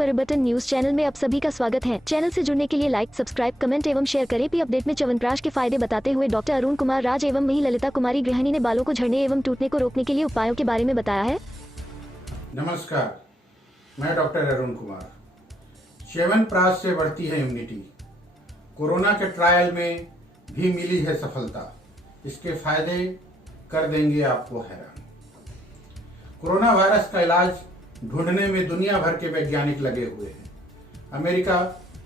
परिवर्तन news channel में आप सभी का स्वागत है। चैनल से जुड़ने के लिए लाइक, सब्सक्राइब, कमेंट एवं शेयर करें। पी अपडेट में च्यवनप्राश के फायदे बताते हुए डॉक्टर अरुण कुमार राज एवं मही ललिता कुमारी गृहिणी ने बालों को झड़ने एवं टूटने को रोकने के लिए उपायों के बारे में बताया है। नमस्कार, मैं डॉक्टर अरुण कुमार। च्यवनप्राश से बढ़ती है इम्यूनिटी। कोरोना के ट्रायल में भी मिली है सफलता। इसके फायदे कर देंगे आपको हैरान। कोरोना वायरस का इलाज ढूंढने में दुनिया भर के वैज्ञानिक लगे हुए हैं। अमेरिका,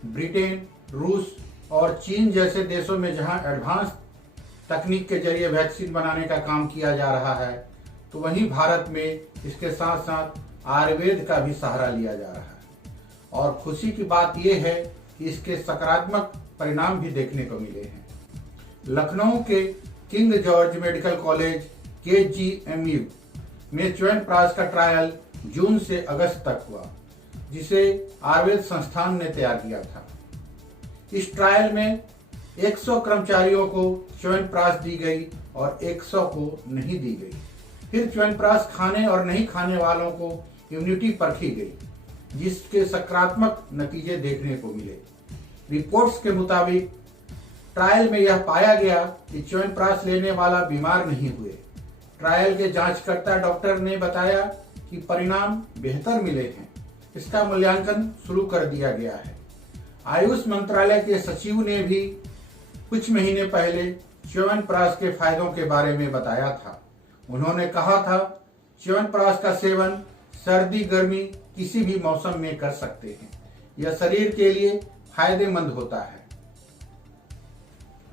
ब्रिटेन, रूस और चीन जैसे देशों में जहां एडवांस तकनीक के जरिए वैक्सीन बनाने का काम किया जा रहा है, तो वहीं भारत में इसके साथ साथ आयुर्वेद का भी सहारा लिया जा रहा है। और खुशी की बात यह है कि इसके सकारात्मक परिणाम भी देखने को मिले हैं। लखनऊ के king George medical college KGMU में च्यवनप्राश का ट्रायल जून से अगस्त तक हुआ, जिसे आयुर्वेद संस्थान ने तैयार किया था। इस ट्रायल में 100 कर्मचारियों को च्यवनप्राश दी गई और 100 को नहीं दी गई। फिर च्यवनप्राश खाने और नहीं खाने वालों को इम्यूनिटी परखी गई, जिसके सकारात्मक नतीजे देखने को मिले। रिपोर्ट्स के मुताबिक ट्रायल में यह पाया गया कि च्यवनप्राश लेने वाला बीमार नहीं हुए। ट्रायल के जांचकर्ता डॉक्टर ने बताया कि परिणाम बेहतर मिले हैं। इसका मूल्यांकन शुरू कर दिया गया है। आयुष मंत्रालय के सचिव ने भी कुछ महीने पहले च्यवनप्राश के फायदों के बारे में बताया था। उन्होंने कहा था, च्यवनप्राश का सेवन सर्दी गर्मी किसी भी मौसम में कर सकते हैं। यह शरीर के लिए फायदेमंद होता है।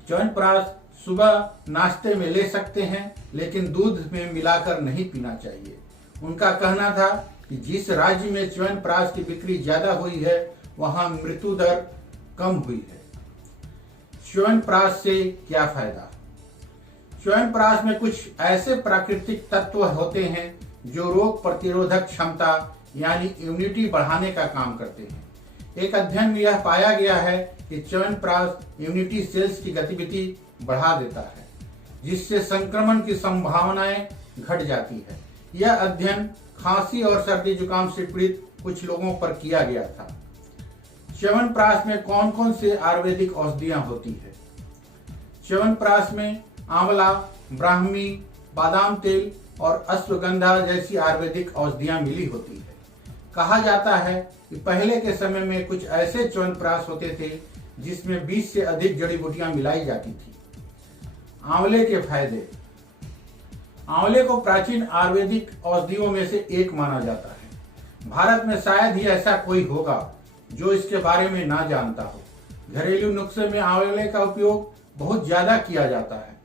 च्यवनप्राश सुबह नाश्ते में ले सकते हैं, लेकिन दूध में मिलाकर नहीं पीना चाहिए। उनका कहना था कि जिस राज्य में च्यवनप्राश की बिक्री ज्यादा हुई है, वहां मृत्यु दर कम हुई है। च्यवनप्राश से क्या फायदा? च्यवनप्राश में कुछ ऐसे प्राकृतिक तत्व होते हैं जो रोग प्रतिरोधक क्षमता यानी इम्यूनिटी बढ़ाने का काम करते हैं। एक अध्ययन में यह पाया गया है कि च्यवनप्राश इम्यूनिटी सेल्स की गतिविधि बढ़ा देता है, जिससे संक्रमण की संभावनाएं घट जाती है। यह अध्ययन खांसी और सर्दी जुकाम से पीड़ित कुछ लोगों पर किया गया था। च्यवनप्राश में कौन कौन से आयुर्वेदिक औषधियां होती है? च्यवनप्राश में आंवला, ब्राह्मी, बादाम तेल और अश्वगंधा जैसी आयुर्वेदिक औषधियां मिली होती है। कहा जाता है कि पहले के समय में कुछ ऐसे च्यवनप्राश होते थे जिसमें 20 से अधिक जड़ी बूटियां मिलाई जाती थी। आंवले के फायदे। आंवले को प्राचीन आयुर्वेदिक औषधियों में से एक माना जाता है। भारत में शायद ही ऐसा कोई होगा जो इसके बारे में ना जानता हो। घरेलू नुस्खे में आंवले का उपयोग बहुत ज्यादा किया जाता है,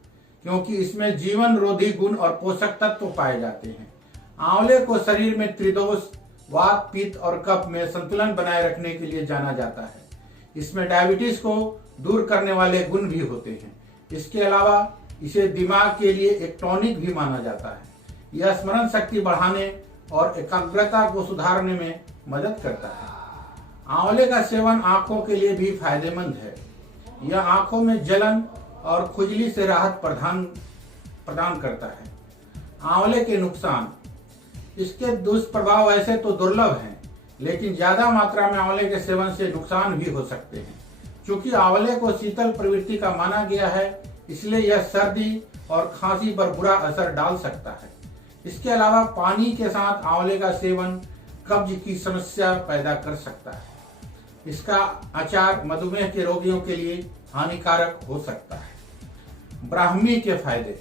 क्योंकि इसमें जीवन रोधी गुण और पोषक तत्व पाए जाते हैं। आंवले को शरीर में त्रिदोष, वात, पित्त और कफ में संतुलन बनाए रखने के लिए जाना जाता है। इसमें डायबिटीज को दूर करने वाले गुण भी होते हैं। इसके अलावा इसे दिमाग के लिए एक टॉनिक भी माना जाता है। यह स्मरण शक्ति बढ़ाने और एकाग्रता को सुधारने में मदद करता है। आंवले का सेवन आंखों के लिए भी फायदेमंद है। यह आंखों में जलन और खुजली से राहत प्रदान करता है। आंवले के नुकसान। इसके दुष्प्रभाव ऐसे तो दुर्लभ हैं, लेकिन ज्यादा मात्रा में आंवले के सेवन से नुकसान भी हो सकते हैं। चूंकि आंवले को शीतल प्रवृत्ति का माना गया है, इसलिए यह सर्दी और खांसी पर बुरा असर डाल सकता है। इसके अलावा पानी के साथ आंवले का सेवन कब्ज की समस्या पैदा कर सकता है। इसका अचार मधुमेह के रोगियों के लिए हानिकारक हो सकता है। ब्राह्मी के फायदे।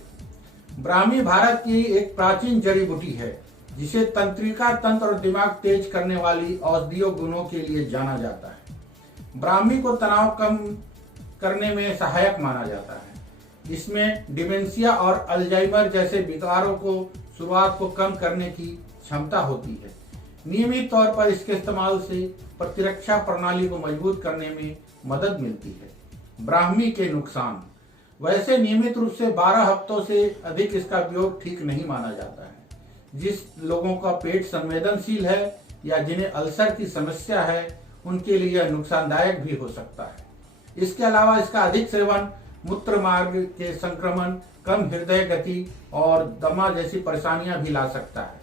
ब्राह्मी भारत की एक प्राचीन जड़ी बूटी है, जिसे तंत्रिका तंत्र और दिमाग तेज करने वाली औषधीय गुणों के लिए जाना जाता है। ब्राह्मी को तनाव कम करने में सहायक माना जाता है। इसमें डिमेंशिया और अल्जाइमर जैसे विकारों को शुरुआत को कम करने की क्षमता होती है। नियमित तौर पर इसके इस्तेमाल से प्रतिरक्षा प्रणाली को मजबूत करने में मदद मिलती है। ब्राह्मी के नुकसान। वैसे नियमित रूप से 12 हफ्तों से अधिक इसका उपयोग ठीक नहीं माना जाता है। जिस लोगों का पेट संवेदनशील है या जिन्हें अल्सर की समस्या है, उनके लिए यह नुकसानदायक भी हो सकता है। इसके अलावा इसका अधिक सेवन मूत्र मार्ग के संक्रमण, कम हृदय गति और दमा जैसी परेशानियां भी ला सकता है।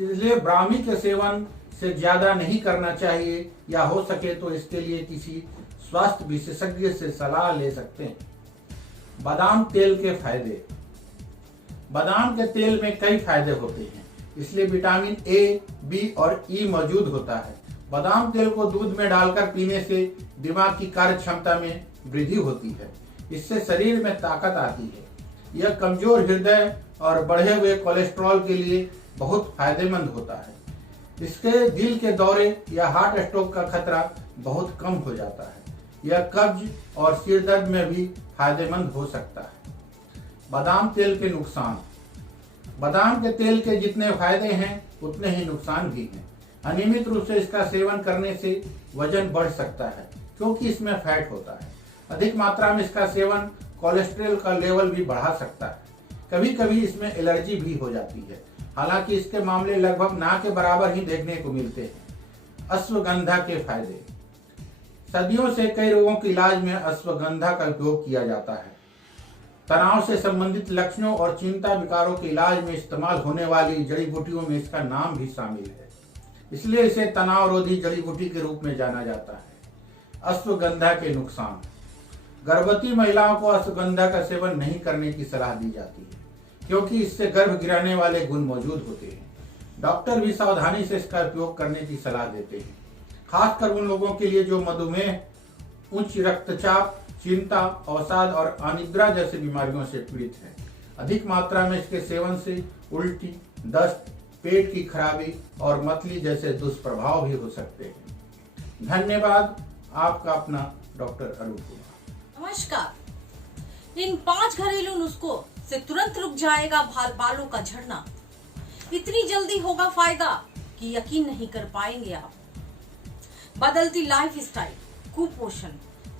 इसलिए ब्राह्मी के सेवन से ज्यादा नहीं करना चाहिए या हो सके तो इसके लिए किसी स्वास्थ्य विशेषज्ञ से सलाह ले सकते हैं। बादाम तेल के फायदे। बादाम के तेल में कई फायदे होते हैं, इसलिए विटामिन ए, बी और ई मौजूद होता है। बादाम तेल को दूध में डालकर पीने से दिमाग की कार्य क्षमता में वृद्धि होती है। इससे शरीर में ताकत आती है। यह कमजोर हृदय और बढ़े हुए कोलेस्ट्रॉल के लिए बहुत फायदेमंद होता है। इसके दिल के दौरे या हार्ट स्ट्रोक का खतरा बहुत कम हो जाता है। यह कब्ज और सिर दर्द में भी फायदेमंद हो सकता है। बादाम तेल के नुकसान। बादाम के तेल के जितने फायदे हैं उतने ही नुकसान भी हैं। अनियमित रूप से इसका सेवन करने से वजन बढ़ सकता है क्योंकि इसमें फैट होता है। अधिक मात्रा में इसका सेवन कोलेस्ट्रॉल का लेवल भी बढ़ा सकता है। कभी कभी इसमें एलर्जी भी हो जाती है। हालांकि इसके मामले लगभग ना के बराबर ही देखने को मिलते हैं। अश्वगंधा के फायदे। सदियों से कई रोगों के इलाज में अश्वगंधा का उपयोग किया जाता है। तनाव से संबंधित लक्षणों और चिंता विकारों के इलाज में इस्तेमाल होने वाली जड़ी बूटियों में इसका नाम भी शामिल है, इसलिए इसे तनाव रोधी जड़ी बूटी के रूप में जाना जाता है। अश्वगंधा के नुकसान। गर्भवती महिलाओं को अश्वगंधा का सेवन नहीं करने की सलाह दी जाती है क्योंकि इससे गर्भ गिराने वाले गुण मौजूद होते हैं। डॉक्टर भी सावधानी से इसका उपयोग करने की सलाह देते हैं, खासकर उन लोगों के लिए जो मधुमेह, उच्च रक्तचाप, चिंता, अवसाद और अनिद्रा जैसी बीमारियों से पीड़ित हैं। अधिक मात्रा में इसके सेवन से उल्टी, दस्त, पेट की खराबी और मतली जैसे दुष्प्रभाव भी हो सकते हैं। धन्यवाद। आपका अपना डॉक्टर अरुण कुमार। नमस्कार। इन 5 घरेलू नुस्खों से तुरंत रुक जाएगा बालों का झड़ना। इतनी जल्दी होगा फायदा कि यकीन नहीं कर पाएंगे आप। बदलती लाइफ स्टाइल, कुपोषण,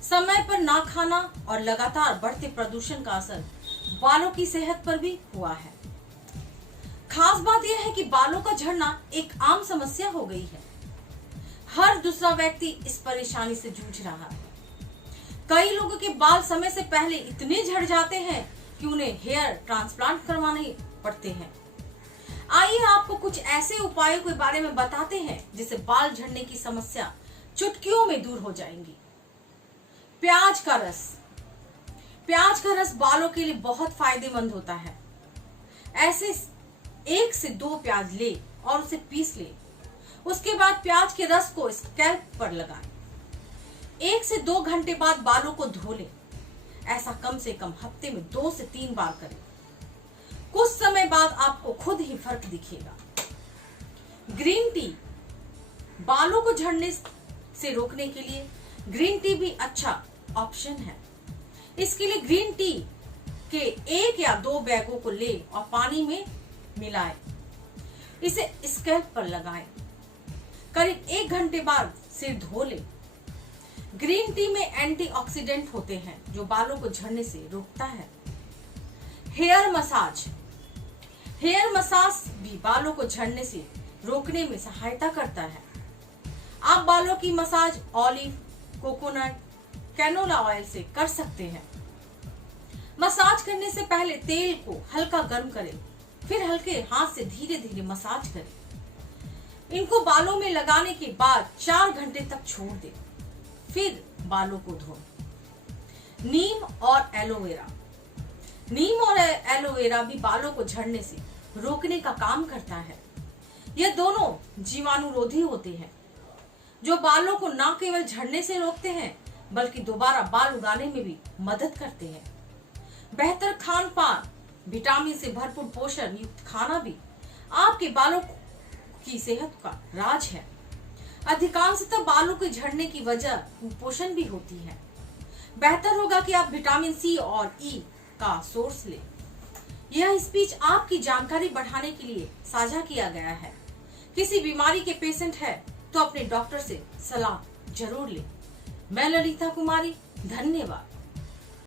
समय पर ना खाना और लगातार बढ़ते प्रदूषण का असर बालों की सेहत पर भी हुआ है। खास बात यह है कि बालों का झड़ना एक आम समस्या हो गई है। हर दूसरा व्यक्ति इस परेशानी से जूझ रहा है। कई लोगों के बाल समय से पहले इतने झड़ जाते हैं कि उन्हें हेयर ट्रांसप्लांट करवाने पड़ते हैं। आइए आपको कुछ ऐसे उपायों के बारे में बताते हैं जिससे बाल झड़ने की समस्या चुटकियों में दूर हो जाएंगी। प्याज का रस। प्याज का रस बालों के लिए बहुत फायदेमंद होता है। ऐसे 1 से 2 प्याज ले और उसे पीस ले। उसके बाद प्याज के रस को स्कैल्प पर लगाएं। 1 से 2 घंटे बाद बालों को धो लें। ऐसा कम से कम हफ्ते में 2 से 3 बार करें। कुछ समय बाद आपको खुद ही फर्क दिखेगा। Green tea. बालों को झड़ने से रोकने के लिए ग्रीन टी भी अच्छा ऑप्शन है। इसके लिए ग्रीन टी के 1 या 2 बैगों को ले और पानी में मिलाएं। इसे स्कैल्प पर लगाएं। करीब 1 घंटे बाद सिर धो लें। ग्रीन टी में एंटीऑक्सीडेंट होते हैं जो बालों को झड़ने से रोकता है। Hair massage. हेयर मसाज भी बालों को झड़ने से रोकने में सहायता करता है। आप बालों की massage olive, coconut, canola oil से कर सकते हैं। मसाज करने से पहले तेल को हल्का गर्म करें, फिर हल्के हाथ से धीरे धीरे मसाज करें। इनको बालों में लगाने के बाद 4 घंटे तक छोड़ दें, फिर बालों को धोएं। नीम और एलोवेरा। नीम और एलोवेरा भी बालों को झड़ने से रोकने का काम करता है। यह दोनों जीवाणुरोधी होते हैं जो बालों को न केवल झड़ने से रोकते हैं बल्कि दोबारा बाल उगाने में भी मदद करते हैं। बेहतर खान पान, विटामिन से भरपूर पोषण युक्त खाना भी आपके बालों की सेहत का राज है। अधिकांशतः बालों के झड़ने की वजह कुपोषण भी होती है। बेहतर होगा कि आप विटामिन सी और ई का सोर्स लें। यह स्पीच आपकी जानकारी बढ़ाने के लिए साझा किया गया है। किसी बीमारी के पेशेंट है तो अपने डॉक्टर से सलाह जरूर लें। मैं ललिता कुमारी, धन्यवाद।